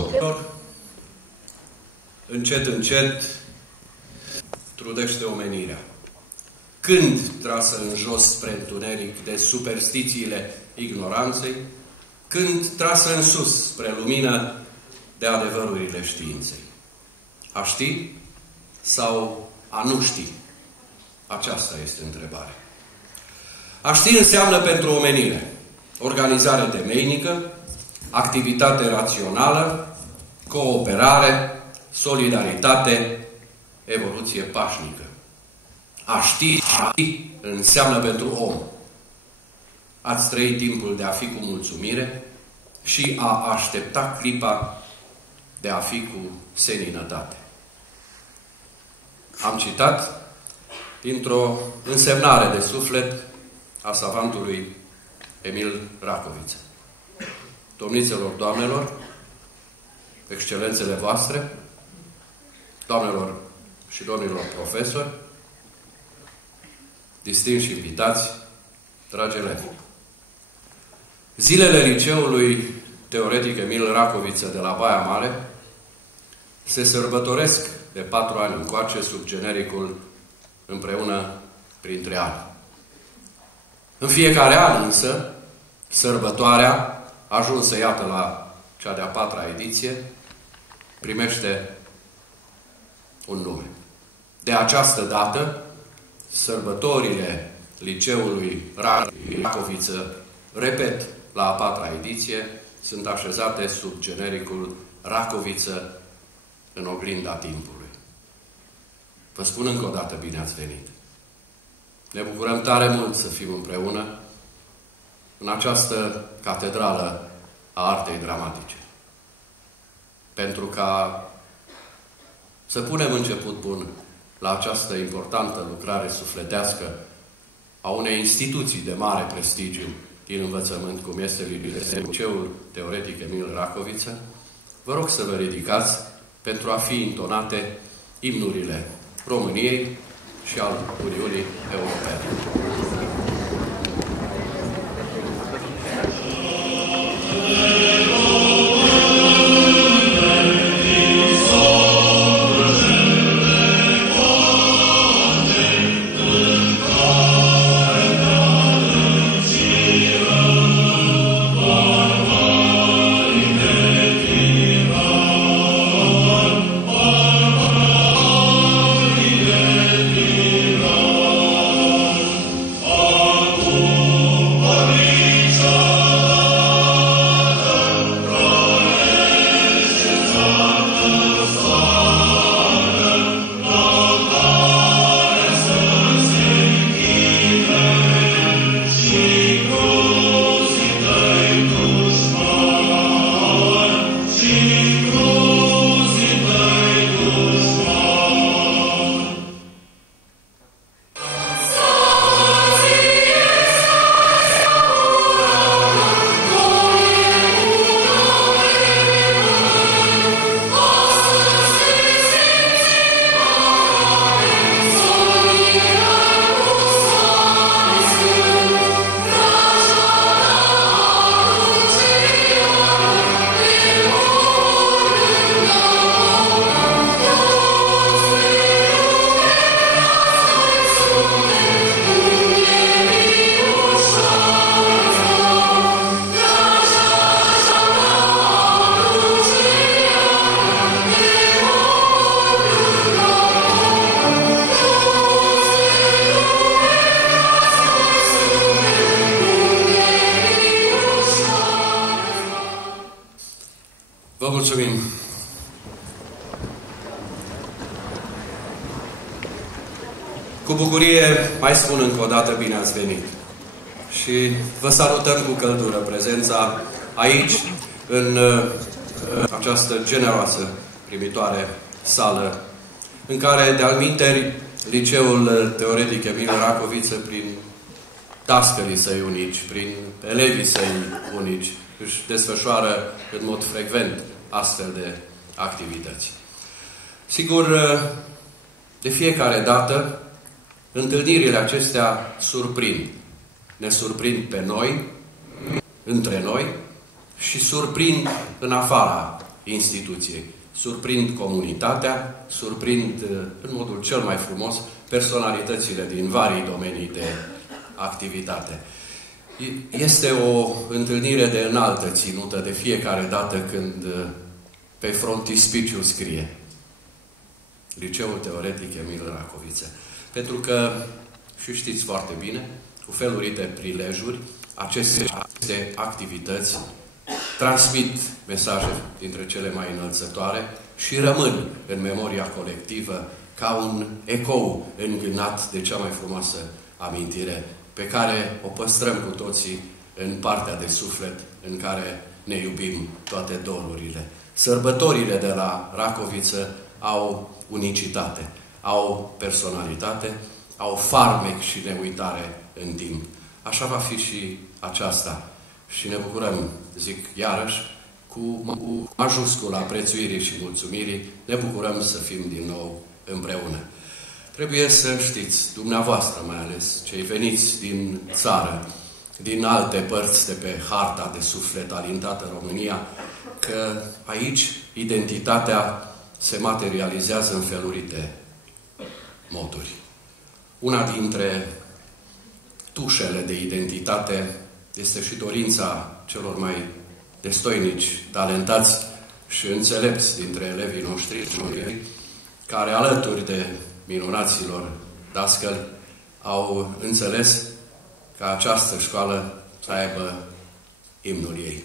profesor. Încet, încet trudește omenirea. Când trasă în jos spre întuneric de superstițiile ignoranței, când trasă în sus spre lumină de adevărurile științei. A ști sau a nu ști? Aceasta este întrebarea. A ști înseamnă pentru omenire organizare temeinică, activitate rațională, cooperare, solidaritate, evoluție pașnică. A ști înseamnă pentru om. Ați trăit timpul de a fi cu mulțumire și a aștepta clipa de a fi cu seninătate. Am citat dintr-o însemnare de suflet a savantului Emil Racoviță. Domnițelor, doamnelor, excelențele voastre, doamnelor și domnilor profesori, distinși invitați, dragi elevi. Zilele liceului teoretic Emil Racoviță de la Baia Mare se sărbătoresc de 4 ani încoace sub genericul Împreună printre ani. În fiecare an însă, sărbătoarea, ajunsă iată la cea de-a 4-a ediție, primește un nume. De această dată, sărbătorile liceului Racoviță, repet, la a 4-a ediție, sunt așezate sub genericul Racoviță în oglinda timpului. Vă spun încă o dată, bine ați venit! Ne bucurăm tare mult să fim împreună în această catedrală a artei dramatice. Pentru ca să punem început bun la această importantă lucrare sufletească a unei instituții de mare prestigiu din învățământ, cum este Liceul Teoretic Emil Racoviță, vă rog să vă ridicați pentru a fi intonate imnurile României și al Uniunii Europene. Vă mulțumim! Cu bucurie mai spun încă o dată bine ați venit. Și vă salutăm cu căldură prezența aici, în această generoasă primitoare sală, în care, de-al minteri, Liceul Teoretic Emil Racoviță, prin dascălii săi unici, prin elevii săi unici, își desfășoară în mod frecvent astfel de activități. Sigur, de fiecare dată, întâlnirile acestea surprind. Ne surprind pe noi, între noi, și surprind în afara instituției. Surprind comunitatea, surprind în modul cel mai frumos personalitățile din vari domenii de activitate. Este o întâlnire de înaltă ținută de fiecare dată când pe frontispiciu scrie Liceul Teoretic Emil Racoviță. Pentru că, și știți foarte bine, cu felurite prilejuri, aceste activități transmit mesaje dintre cele mai înălțătoare și rămân în memoria colectivă ca un ecou îngânat de cea mai frumoasă amintire pe care o păstrăm cu toții în partea de suflet în care ne iubim toate dorurile. Sărbătorile de la Racoviță au unicitate, au personalitate, au farmec și neuitare în timp. Așa va fi și aceasta. Și ne bucurăm, zic iarăși, cu majuscula prețuirii și mulțumirii, ne bucurăm să fim din nou împreună. Trebuie să știți, dumneavoastră mai ales, cei veniți din țară, din alte părți de pe harta de suflet alintată România, că aici identitatea se materializează în felurite moduri. Una dintre tușele de identitate este și dorința celor mai destoinici, talentați și înțelepți dintre elevii noștri, care alături de minunaților dascăli au înțeles ca această școală să aibă imnul ei.